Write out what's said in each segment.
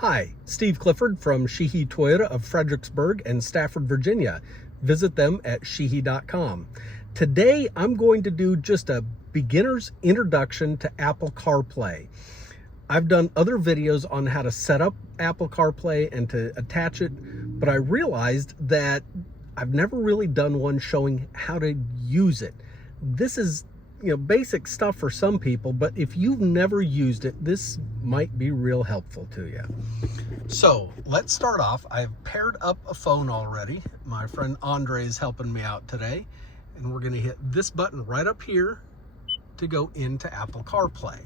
Hi, Steve Clifford from Sheehy Toyota of Fredericksburg and Stafford, Virginia. Visit them at sheehy.com. Today, I'm going to do just a beginner's introduction to Apple CarPlay. I've done other videos on how to set up Apple CarPlay and to attach it, but I realized that I've never really done one showing how to use it. This is basic stuff for some people, but if you've never used it, this might be real helpful to you. So let's start off. I've paired up a phone already. My friend Andre is helping me out today, and we're going to hit this button right up here to go into Apple CarPlay.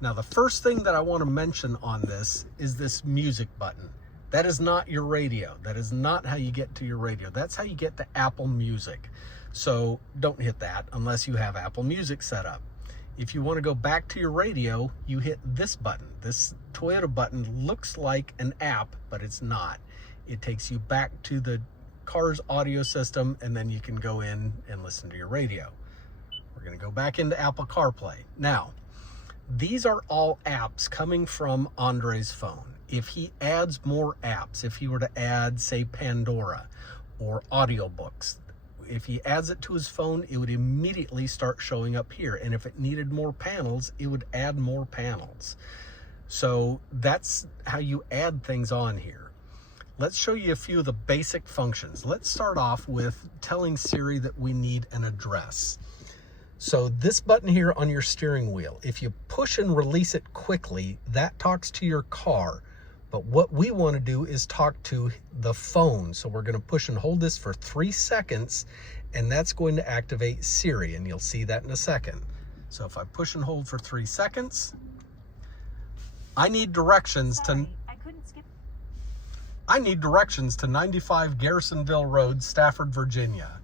Now, the first thing that I want to mention on this is this music button. That is not your radio. That is not how you get to your radio. That's how you get to Apple Music. So don't hit that unless you have Apple Music set up. If you want to go back to your radio, you hit this button. This Toyota button looks like an app, but it's not. It takes you back to the car's audio system, and then you can go in and listen to your radio. We're going to go back into Apple CarPlay. Now, these are all apps coming from Andre's phone. If he adds more apps, if he were to add, say, Pandora or audiobooks, if he adds it to his phone, it would immediately start showing up here. And if it needed more panels, it would add more panels. So that's how you add things on here. Let's show you a few of the basic functions. Let's start off with telling Siri that we need an address. So this button here on your steering wheel, if you push and release it quickly, that talks to your car. But what we want to do is talk to the phone. So we're going to push and hold this for 3 seconds, and that's going to activate Siri, and you'll see that in a second. So if I push and hold for 3 seconds, I need directions I need directions to 95 Garrisonville Road, Stafford, Virginia.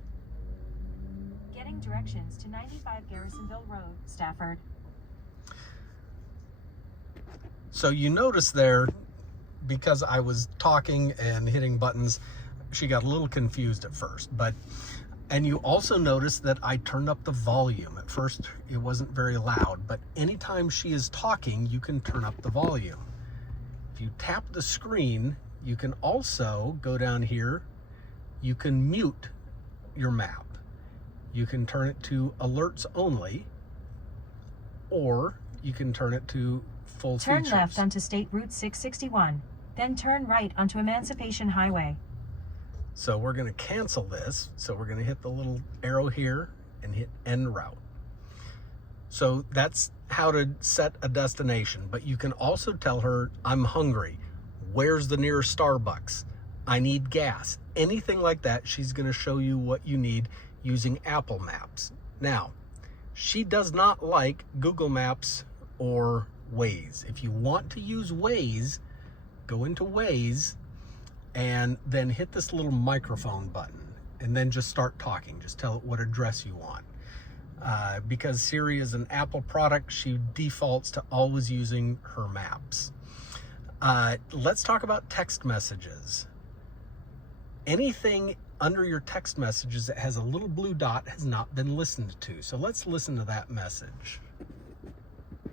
Getting directions to 95 Garrisonville Road, Stafford. So you notice there, because I was talking and hitting buttons, she got a little confused at first. And you also notice that I turned up the volume. At first, it wasn't very loud, but anytime she is talking, you can turn up the volume. If you tap the screen, you can also go down here. You can mute your map. You can turn it to alerts only, or you can turn it to full features. Turn left onto State Route 661, then turn right onto Emancipation Highway. So we're going to cancel this. So we're going to hit the little arrow here and hit end route. So that's how to set a destination. But you can also tell her, I'm hungry. Where's the nearest Starbucks? I need gas. Anything like that, she's going to show you what you need using Apple Maps. Now, she does not like Google Maps or Waze. If you want to use Waze, go into Waze and then hit this little microphone button and then just start talking. Just tell it what address you want. Because Siri is an Apple product, she defaults to always using her maps. Let's talk about text messages. Anything under your text messages that has a little blue dot has not been listened to. So let's listen to that message.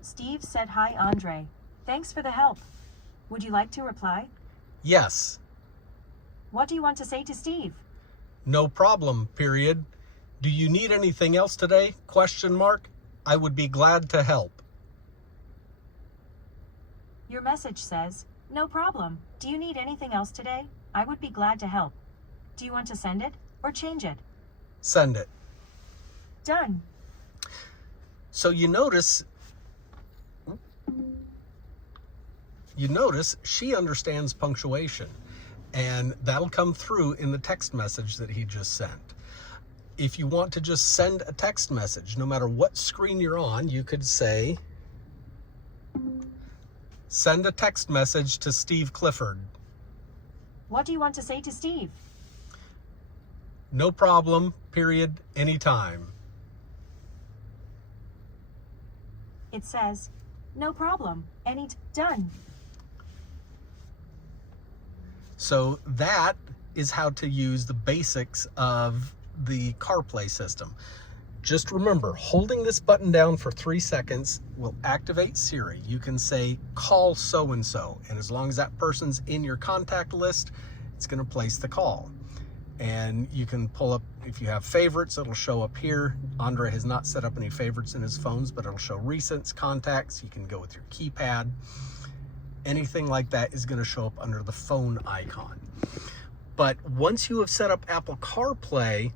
Steve said, "Hi, Andre. Thanks for the help. Would you like to reply?" Yes. What do you want to say to Steve? No problem, period. Do you need anything else today? Question mark. I would be glad to help. Your message says, "No problem. Do you need anything else today? I would be glad to help." Do you want to send it or change it? Send it. Done. So you notice she understands punctuation, and that'll come through in the text message that he just sent. If you want to just send a text message, no matter what screen you're on, you could say, send a text message to Steve Clifford. What do you want to say to Steve? No problem, period, anytime. It says, "No problem. Done." So that is how to use the basics of the CarPlay system. Just remember, holding this button down for 3 seconds will activate Siri. You can say, call so-and-so, and as long as that person's in your contact list, it's going to place the call. And you can pull up, if you have favorites, it'll show up here. Andre has not set up any favorites in his phones, but it'll show recents, contacts. You can go with your keypad. Anything like that is going to show up under the phone icon. But once you have set up Apple CarPlay,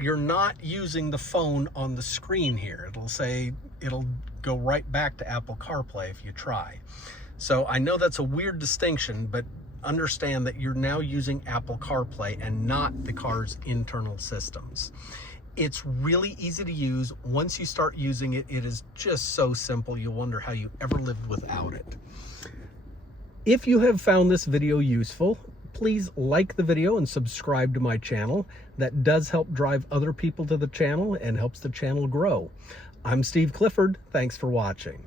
you're not using the phone on the screen here. It'll go right back to Apple CarPlay if you try. So I know that's a weird distinction, but understand that you're now using Apple CarPlay and not the car's internal systems. It's really easy to use. Once you start using it, it is just so simple. You'll wonder how you ever lived without it. If you have found this video useful, please like the video and subscribe to my channel. That does help drive other people to the channel and helps the channel grow. I'm Steve Clifford. Thanks for watching.